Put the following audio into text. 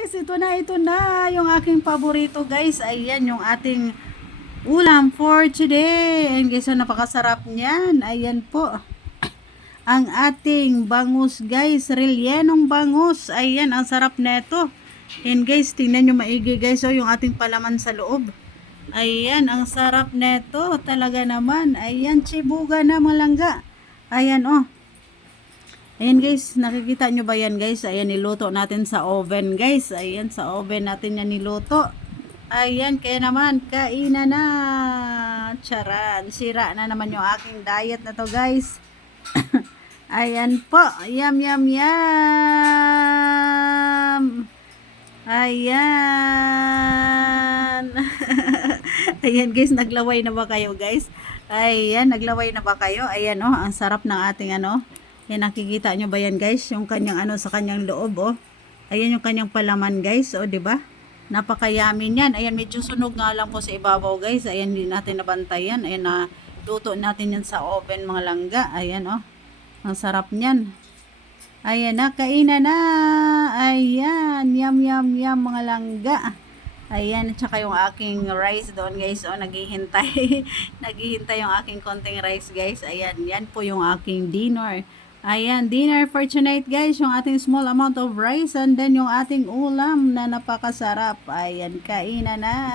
guys, ito na yung aking paborito guys. Ayan yung ating ulam for today. Ayan guys, so napakasarap niyan. Ayan po. Ang ating bangus guys, rellenong bangus. Ayan, ang sarap neto. Ayan guys, tingnan nyo maigi guys. So yung ating palaman sa loob. Ayan, ang sarap neto. Talaga naman. Ayan, chibuga na malangga. Ayan oh. Ayan guys, nakikita nyo ba yan guys? Ayan, niluto natin sa oven guys. Ayan, sa oven natin yan niluto. Ayan, kaya naman, kainan na. Charan, sira na naman yung aking diet na to guys. Ayan po, yum yum yum. Ayan. Ayan guys, naglaway na ba kayo guys? Ayan, naglaway na ba kayo? Ayan oh, ang sarap ng ating ano. Yan, nakikita nyo ba yan guys? Yung kanyang ano sa kanyang loob oh. Ayan yung kanyang palaman guys. O, diba? Napakayamin yan. Ayan, medyo sunog nga lang po sa ibabaw guys. Ayan, hindi natin nabantayan. Ayan, na luto natin yan sa oven mga langga. Ayan oh. Ang sarap niyan. Ayan na, kainan na. Ayan, yum yum yum mga langga. Ayan, at saka yung aking rice doon guys. O, naghihintay. Naghihintay yung aking konting rice guys. Ayan, yan po yung aking dinner. Ayan, dinner for tonight guys, yung ating small amount of rice and then yung ating ulam na napakasarap. Ayan, kainan na.